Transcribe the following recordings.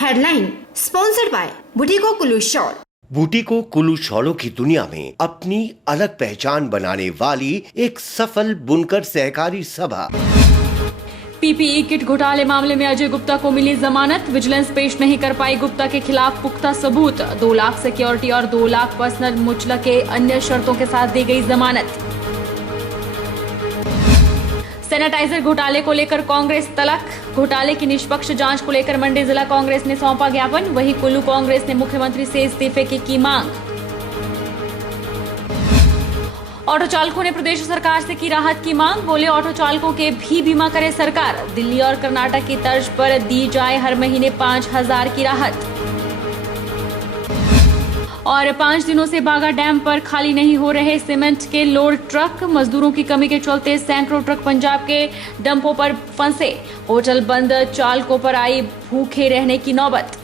Headline sponsored by Butico Kullu shawl. Butico Kullu शॉलों की दुनिया में अपनी अलग पहचान बनाने वाली एक सफल बुनकर सहकारी सभा। पीपीई किट घोटाले मामले में अजय गुप्ता को मिली जमानत। विजिलेंस पेश नहीं कर पाई गुप्ता के खिलाफ पुख्ता सबूत। 2 लाख सिक्योरिटी और 2 लाख पर्सनल मुचला के अन्य शर्तों के साथ दी गई जमानत। सैनिटाइजर घोटाले को लेकर कांग्रेस तलख। घोटाले की निष्पक्ष जांच को लेकर मंडी जिला कांग्रेस ने सौंपा ज्ञापन। वहीं कुल्लू कांग्रेस ने मुख्यमंत्री से इस्तीफे की मांग। ऑटो चालकों ने प्रदेश सरकार से की राहत की मांग। बोले ऑटो चालकों के भी बीमा करे सरकार। दिल्ली और कर्नाटक की तर्ज पर दी जाए हर महीने 5,000 की राहत। और 5 दिनों से बागा डैम पर खाली नहीं हो रहे सीमेंट के लोड ट्रक। मजदूरों की कमी के चलते सैकड़ों ट्रक पंजाब के डंपों पर फंसे। होटल बंद, चालकों पर आई भूखे रहने की नौबत।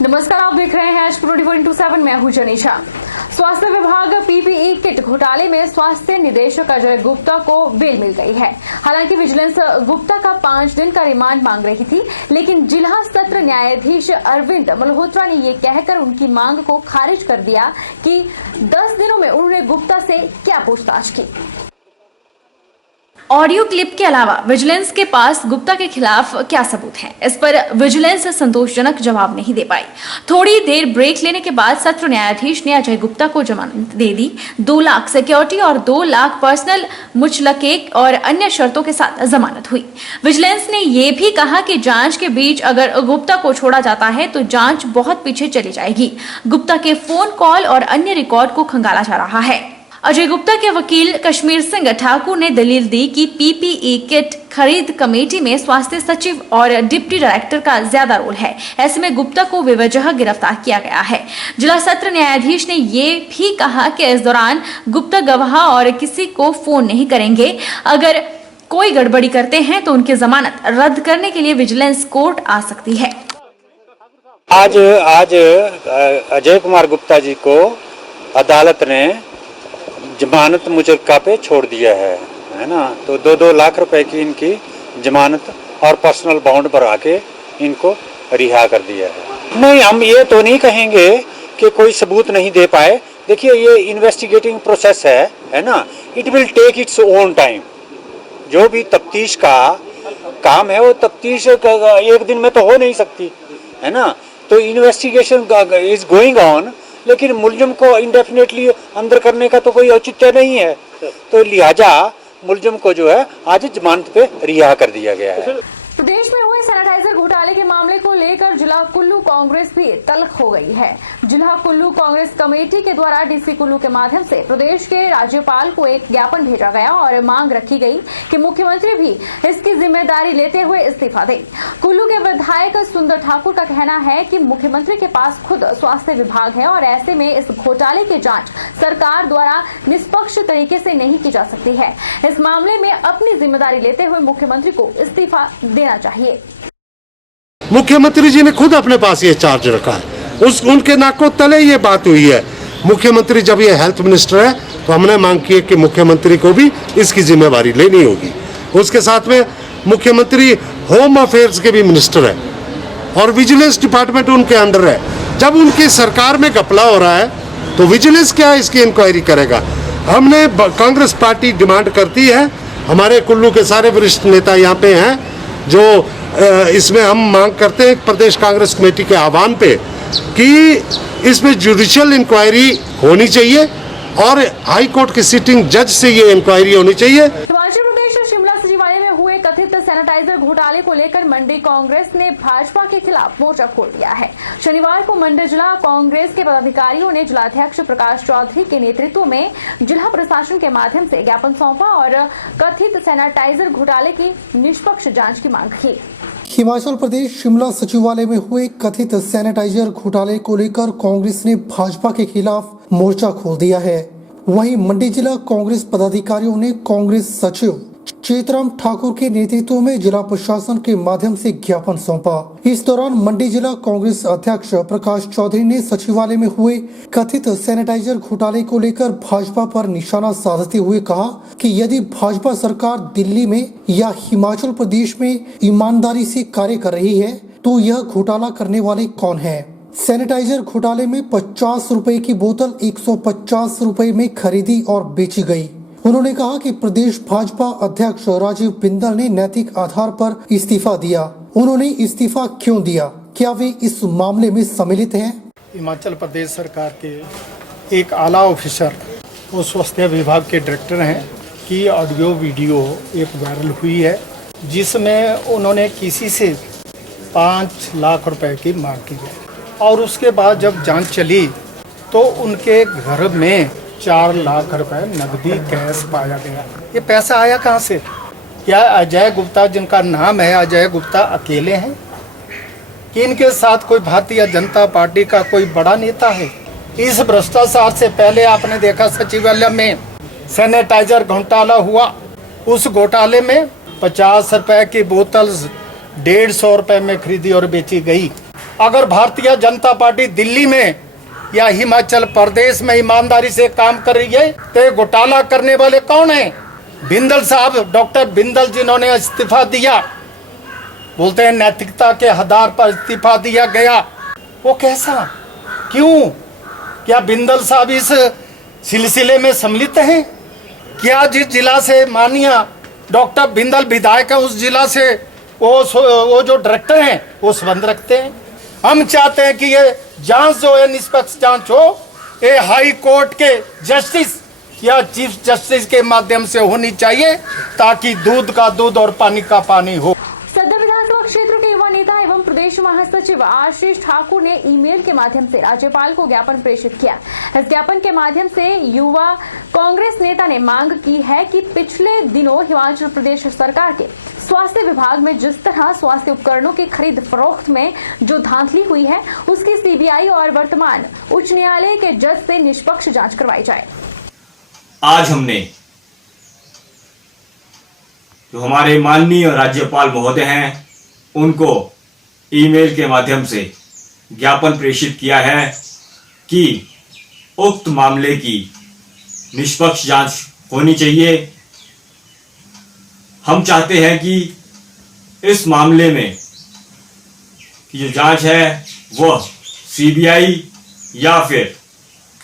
नमस्कार, आप देख रहे हैं H 24/7। मैं हूं जनीशा। स्वास्थ्य विभाग पीपीई किट घोटाले में स्वास्थ्य निदेशक अजय गुप्ता को बेल मिल गई है। हालांकि विजिलेंस गुप्ता का 5 दिन का रिमांड मांग रही थी, लेकिन जिला सत्र न्यायाधीश अरविंद मल्होत्रा ने ये कहकर उनकी मांग को खारिज कर दिया कि 10 दिनों में उन्होंने गुप्ता से क्या पूछताछ की। ऑडियो क्लिप के अलावा विजिलेंस के पास गुप्ता के खिलाफ क्या सबूत हैं? इस पर विजिलेंस संतोषजनक जवाब नहीं दे पाई। थोड़ी देर ब्रेक लेने के बाद सत्र न्यायाधीश ने अजय गुप्ता को जमानत दे दी। 2 लाख सिक्योरिटी और 2 लाख पर्सनल मुचलके और अन्य शर्तों के साथ जमानत हुई। विजिलेंस ने यह भी कहा कि जांच के बीच अगर गुप्ता को छोड़ा जाता है तो जांच बहुत पीछे चली जाएगी। गुप्ता के फोन कॉल और अन्य रिकॉर्ड को खंगाला जा रहा है। अजय गुप्ता के वकील कश्मीर सिंह ठाकुर ने दलील दी कि पीपीई किट खरीद कमेटी में स्वास्थ्य सचिव और डिप्टी डायरेक्टर का ज्यादा रोल है। ऐसे में गुप्ता को बेवजह गिरफ्तार किया गया है। जिला सत्र न्यायाधीश ने ये भी कहा कि इस दौरान गुप्ता गवाह और किसी को फोन नहीं करेंगे। अगर कोई गड़बड़ी करते हैं तो उनकी जमानत रद्द करने के लिए विजिलेंस कोर्ट आ सकती है। आज अजय कुमार गुप्ता जी को अदालत ने जमानत मुचलका पे छोड़ दिया है ना। तो 2-2 लाख रुपए की इनकी जमानत और पर्सनल बॉन्ड पर आके इनको रिहा कर दिया है। नहीं, हम ये तो नहीं कहेंगे कि कोई सबूत नहीं दे पाए। देखिए, ये इन्वेस्टिगेटिंग प्रोसेस है ना। It will take its own time. जो भी तफ्तीश का काम है वो तफ्तीश एक दिन में तो हो नहीं सकती, है ना। तो इन्वेस्टिगेशन इज गोइंग ऑन, लेकिन मुलजिम को इंडेफिनेटली अंदर करने का तो कोई औचित्य नहीं है। तो लिहाजा मुलजिम को जो है आज जमानत पे रिहा कर दिया गया है। प्रदेश में हुए सैनिटाइजर घोटाले के मामले को लेकर जिला कुल्लू कांग्रेस भी तल्ख हो गई है। जिला कुल्लू कांग्रेस कमेटी के द्वारा डीसी कुल्लू के माध्यम से प्रदेश के राज्यपाल को एक ज्ञापन भेजा गया और मांग रखी गई कि मुख्यमंत्री भी इसकी जिम्मेदारी लेते हुए इस्तीफा दें। कुल्लू के विधायक सुंदर ठाकुर का कहना है कि मुख्यमंत्री के पास खुद स्वास्थ्य विभाग है और ऐसे में इस घोटाले की जाँच सरकार द्वारा निष्पक्ष तरीके से नहीं की जा सकती है। इस मामले में अपनी जिम्मेदारी लेते हुए मुख्यमंत्री को इस्तीफा देना चाहिए। मुख्यमंत्री जी ने खुद अपने पास ये चार्ज रखा है। उनके नाकों तले ये बात हुई है। मुख्यमंत्री जब ये हेल्थ मिनिस्टर है तो हमने मांग की है कि मुख्यमंत्री को भी इसकी जिम्मेवारी लेनी होगी। उसके साथ में मुख्यमंत्री होम अफेयर्स के भी मिनिस्टर है और विजिलेंस डिपार्टमेंट उनके अंडर है। जब उनकी सरकार में घपला हो रहा है तो विजिलेंस क्या इसकी इंक्वायरी करेगा? हमने कांग्रेस पार्टी डिमांड करती है, हमारे कुल्लू के सारे वरिष्ठ नेता यहाँ पे हैं, जो इसमें हम मांग करते हैं प्रदेश कांग्रेस कमेटी के आह्वान पे कि इसमें जुडिशियल इंक्वायरी होनी चाहिए और हाई कोर्ट की सिटिंग जज से ये इंक्वायरी होनी चाहिए। हिमाचल प्रदेश शिमला सचिवालय में हुए कथित सैनिटाइजर घोटाले को लेकर मंडी कांग्रेस ने भाजपा के खिलाफ मोर्चा खोल दिया है। शनिवार को मंडी जिला कांग्रेस के पदाधिकारियों ने जिलाध्यक्ष प्रकाश चौधरी के नेतृत्व में जिला प्रशासन के माध्यम से ज्ञापन सौंपा और कथित सैनिटाइजर घोटाले की निष्पक्ष जांच की मांग की। हिमाचल प्रदेश शिमला सचिवालय में हुए कथित सैनिटाइजर घोटाले को लेकर कांग्रेस ने भाजपा के खिलाफ मोर्चा खोल दिया है। वहीं मंडी जिला कांग्रेस पदाधिकारियों ने कांग्रेस सचिव चेतराम ठाकुर के नेतृत्व में जिला प्रशासन के माध्यम से ज्ञापन सौंपा। इस दौरान मंडी जिला कांग्रेस अध्यक्ष प्रकाश चौधरी ने सचिवालय में हुए कथित सैनिटाइजर घोटाले को लेकर भाजपा पर निशाना साधते हुए कहा कि यदि भाजपा सरकार दिल्ली में या हिमाचल प्रदेश में ईमानदारी से कार्य कर रही है तो यह घोटाला करने वाले कौन है। सैनिटाइजर घोटाले में 50 रुपए की बोतल 150 रुपए में खरीदी और बेची गई। उन्होंने कहा कि प्रदेश भाजपा अध्यक्ष राजीव बिंदल ने नैतिक आधार पर इस्तीफा दिया। उन्होंने इस्तीफा क्यों दिया, क्या वे इस मामले में सम्मिलित हैं? हिमाचल प्रदेश सरकार के एक आला ऑफिसर, वो स्वास्थ्य विभाग के डायरेक्टर हैं, की ऑडियो वीडियो एक वायरल हुई है जिसमें उन्होंने किसी से 5 लाख रुपए की मांग की है और उसके बाद जब जांच चली तो उनके घर में 4 लाख रुपए नकदी कैश पाया गया। ये पैसा आया कहाँ से? क्या अजय गुप्ता, जिनका नाम है अजय गुप्ता, अकेले हैं कि इनके साथ कोई भारतीय जनता पार्टी का कोई बड़ा नेता है? इस भ्रष्टाचार से पहले आपने देखा सचिवालय में सैनिटाइजर घोटाला हुआ। उस घोटाले में 50 रुपए की बोतल 150 रुपए में खरीदी और बेची गई। अगर भारतीय जनता पार्टी दिल्ली में या हिमाचल प्रदेश में ईमानदारी से काम कर रही है तो घोटाला करने वाले कौन हैं? बिंदल साहब, डॉक्टर बिंदल, जिन्होंने इस्तीफा दिया, बोलते हैं नैतिकता के आधार पर इस्तीफा दिया गया। वो कैसा, क्यों? क्या बिंदल साहब इस सिलसिले में सम्मिलित हैं? क्या जिस जिला से माननीय डॉक्टर बिंदल विधायक है उस जिला से वो जो डायरेक्टर हैं वो संबंध रखते हैं? हम चाहते हैं कि ये जांच जो है निष्पक्ष जांच हो, ये हाई कोर्ट के जस्टिस या चीफ जस्टिस के माध्यम से होनी चाहिए ताकि दूध का दूध और पानी का पानी हो। सदर विधानसभा क्षेत्र के युवा नेता एवं प्रदेश महासचिव आशीष ठाकुर ने ईमेल के माध्यम से राज्यपाल को ज्ञापन प्रेषित किया। इस ज्ञापन के माध्यम से युवा कांग्रेस नेता ने मांग की है कि पिछले दिनों हिमाचल प्रदेश सरकार के स्वास्थ्य विभाग में जिस तरह स्वास्थ्य उपकरणों की खरीद फरोख्त में जो धांधली हुई है उसकी सीबीआई और वर्तमान उच्च न्यायालय के जज से निष्पक्ष जांच करवाई जाए। आज हमने जो हमारे माननीय राज्यपाल महोदय हैं उनको ईमेल के माध्यम से ज्ञापन प्रेषित किया है कि उक्त मामले की निष्पक्ष जांच होनी चाहिए। हम चाहते हैं कि इस मामले में की जो जांच है वह सीबीआई या फिर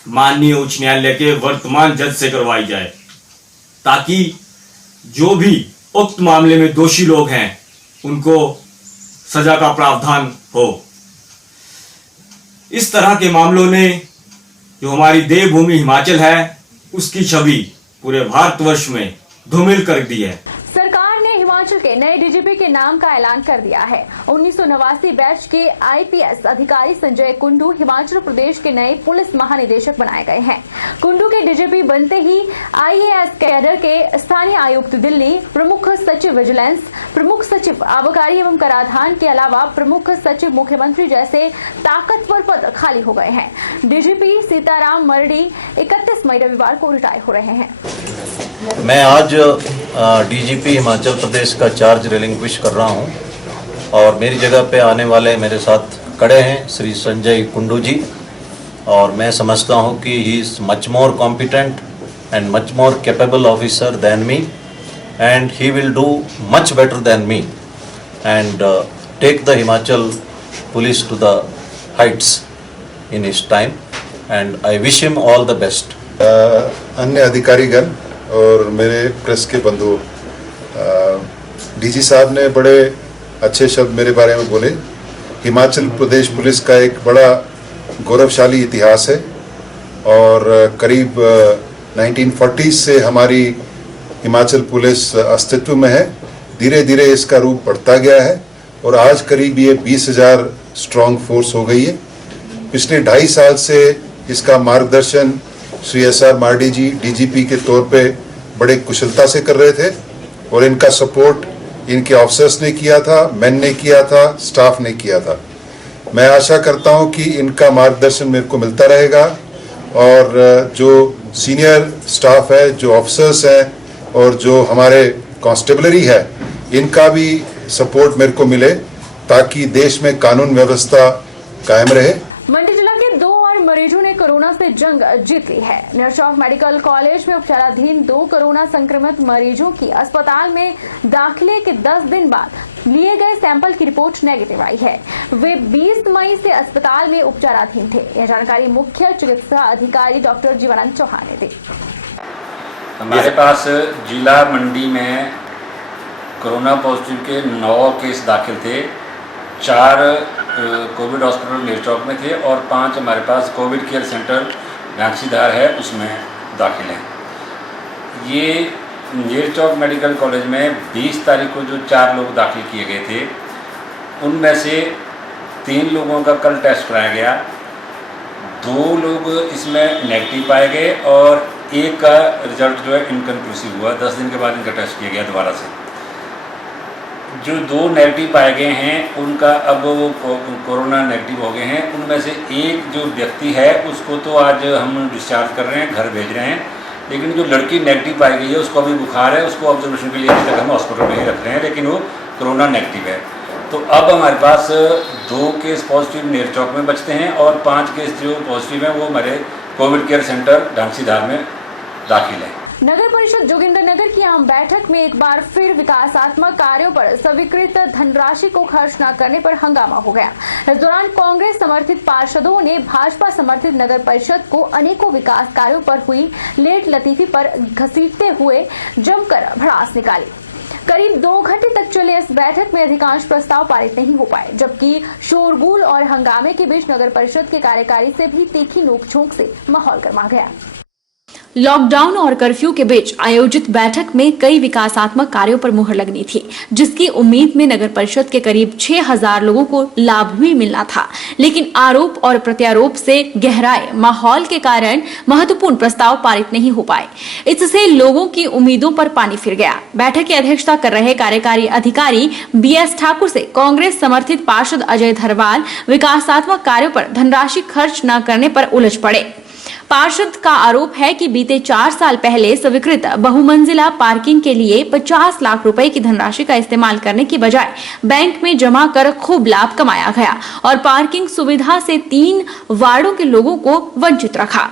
माननीय उच्च न्यायालय के वर्तमान जज से करवाई जाए ताकि जो भी उक्त मामले में दोषी लोग हैं उनको सजा का प्रावधान हो। इस तरह के मामलों ने जो हमारी देवभूमि हिमाचल है उसकी छवि पूरे भारतवर्ष में धूमिल कर दी है। सरकार ने हिमाचल के नए डीजीपी के नाम का ऐलान कर दिया है। 1989 बैच के आईपीएस अधिकारी संजय कुंडू हिमाचल प्रदेश के नए पुलिस महानिदेशक बनाए गए हैं। कुंडू के डीजीपी बनते ही आईएएस कैडर के स्थानीय आयुक्त दिल्ली, प्रमुख सचिव विजिलेंस, प्रमुख सचिव आबकारी एवं कराधान के अलावा प्रमुख सचिव मुख्यमंत्री जैसे ताकतवर पद खाली हो गए हैं। डीजीपी सीताराम मरडी 31 मई रविवार को रिटायर हो रहे हैं। मैं आज डीजीपी हिमाचल प्रदेश का चार्ज रिलिंक्विश कर रहा हूं और मेरी जगह पे आने वाले मेरे साथ खड़े हैं श्री संजय कुंडू जी और मैं समझता हूं कि he is much more competent and much more capable officer than me and he will do much better than me and take the Himachal police to the heights in his time and I wish him all the best. अन्य अधिकारीगण और मेरे press के बंधु, DG साहब ने बड़े अच्छे शब्द मेरे बारे में बोले। हिमाचल प्रदेश पुलिस का एक बड़ा गौरवशाली इतिहास है और करीब 1940 से हमारी हिमाचल पुलिस अस्तित्व में है। धीरे धीरे इसका रूप बढ़ता गया है और आज करीब ये 20,000 स्ट्रॉन्ग फोर्स हो गई है। पिछले 2.5 साल से इसका मार्गदर्शन श्री SR मार्डी जी डीजीपी के तौर पे बड़े कुशलता से कर रहे थे और इनका सपोर्ट इनके ऑफिसर्स ने किया था, मैन ने किया था, स्टाफ ने किया था। मैं आशा करता हूं कि इनका मार्गदर्शन मेरे को मिलता रहेगा और जो सीनियर स्टाफ है, जो ऑफिसर्स हैं और जो हमारे कांस्टेबलरी है, इनका भी सपोर्ट मेरे को मिले ताकि देश में कानून व्यवस्था कायम रहे। मंडी जिला के 2 और मरीजों ने कोरोना से जंग जीत ली है। निरचौक मेडिकल कॉलेज में उपचाराधीन 2 कोरोना संक्रमित मरीजों की अस्पताल में दाखिले के 10 दिन बाद लिए गए सैंपल की रिपोर्ट नेगेटिव आई है। वे 20 मई से अस्पताल में उपचाराधीन थे। यह जानकारी मुख्य चिकित्सा अधिकारी डॉक्टर जीवानंद चौहान ने दी। हमारे पास जिला मंडी में कोरोना पॉजिटिव के 9 केस दाखिल थे। 4 कोविड हॉस्पिटल निरचौक में थे और 5 हमारे पास कोविड केयर सेंटर झांसीधार है, उसमें दाखिल हैं। ये निरचौक मेडिकल कॉलेज में 20 तारीख को जो 4 लोग दाखिल किए गए थे, उनमें से 3 लोगों का कल टेस्ट कराया गया। 2 लोग इसमें नेगेटिव पाए गए और 1 का रिजल्ट जो है इनकन्क्लूसिव हुआ। 10 दिन के बाद इनका टेस्ट किया गया दोबारा से। जो 2 नेगेटिव पाए गए हैं उनका अब वो कोरोना नेगेटिव हो गए हैं। उनमें से एक जो व्यक्ति है उसको तो आज हम डिस्चार्ज कर रहे हैं, घर भेज रहे हैं, लेकिन जो लड़की नेगेटिव पाई गई है उसको अभी बुखार है, उसको ऑब्जर्वेशन के लिए अभी तक हम हॉस्पिटल में ही रख रहे हैं, लेकिन वो कोरोना नेगेटिव है। तो अब हमारे पास 2 केस पॉजिटिव निरचौक में बचते हैं और 5 केस जो पॉजिटिव हैं वो हमारे कोविड केयर सेंटर झांसीधार में दाखिल है। नगर परिषद जोगिंद्रनगर की आम बैठक में एक बार फिर विकासात्मक कार्यों पर स्वीकृत धनराशि को खर्च न करने पर हंगामा हो गया। इस दौरान कांग्रेस समर्थित पार्षदों ने भाजपा समर्थित नगर परिषद को अनेकों विकास कार्यों पर हुई लेट लतीफी पर घसीटते हुए जमकर भड़ास निकाली। करीब 2 घंटे तक चले इस बैठक में अधिकांश प्रस्ताव पारित नहीं हो पाए, जबकि शोरगुल और हंगामे के बीच नगर परिषद के कार्यकारी से भी तीखी नोकझोंक से माहौल गर्मा गया। लॉकडाउन और कर्फ्यू के बीच आयोजित बैठक में कई विकासात्मक कार्यों पर मुहर लगनी थी, जिसकी उम्मीद में नगर परिषद के करीब 6000 लोगों को लाभ भी मिलना था। लेकिन आरोप और प्रत्यारोप से गहराए माहौल के कारण महत्वपूर्ण प्रस्ताव पारित नहीं हो पाए। इससे लोगों की उम्मीदों पर पानी फिर गया। बैठक की अध्यक्षता कर रहे कार्यकारी अधिकारी BS ठाकुर से कांग्रेस समर्थित पार्षद अजय धरवाल विकासात्मक कार्यों पर धनराशि खर्च न करने पर उलझ पड़े। पार्षद का आरोप है कि बीते 4 साल पहले स्वीकृत बहुमंजिला पार्किंग के लिए 50 लाख रुपए की धनराशि का इस्तेमाल करने की बजाय बैंक में जमा कर खूब लाभ कमाया गया और पार्किंग सुविधा से 3 वार्डों के लोगों को वंचित रखा।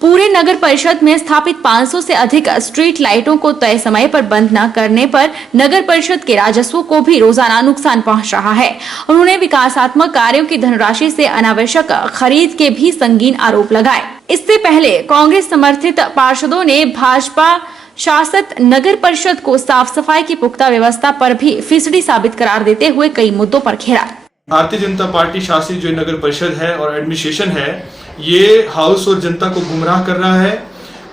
पूरे नगर परिषद में स्थापित 500 से अधिक स्ट्रीट लाइटों को तय समय पर बंद न करने पर नगर परिषद के राजस्व को भी रोजाना नुकसान पहुंच रहा है। उन्होंने विकासात्मक कार्यों की धनराशि से अनावश्यक खरीद के भी संगीन आरोप लगाए। इससे पहले कांग्रेस समर्थित पार्षदों ने भाजपा शासित नगर परिषद को साफ सफाई की पुख्ता व्यवस्था पर भी फिसडी साबित करार देते हुए कई मुद्दों पर घेरा। भारतीय जनता पार्टी शासित जो नगर परिषद है और एडमिनिस्ट्रेशन है, ये हाउस और जनता को गुमराह कर रहा है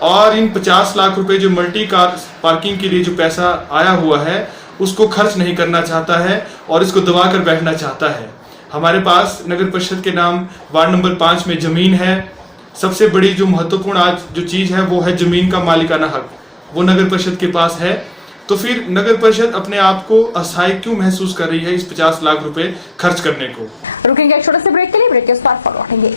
और इन 50 लाख रुपए जो मल्टी कार पार्किंग के लिए जो पैसा आया हुआ है उसको खर्च नहीं करना चाहता है और इसको दबा कर बैठना चाहता है। हमारे पास नगर परिषद के नाम वार्ड नंबर 5 में जमीन है। सबसे बड़ी जो महत्वपूर्ण आज जो चीज है वो है जमीन का मालिकाना हक, वो नगर परिषद के पास है। तो फिर नगर परिषद अपने आप को असहाय क्यों महसूस कर रही है इस 50 लाख रुपए खर्च करने को? रुकेंगे एक छोटे से ब्रेक के लिए, ब्रेक के बाद फॉलो करेंगे।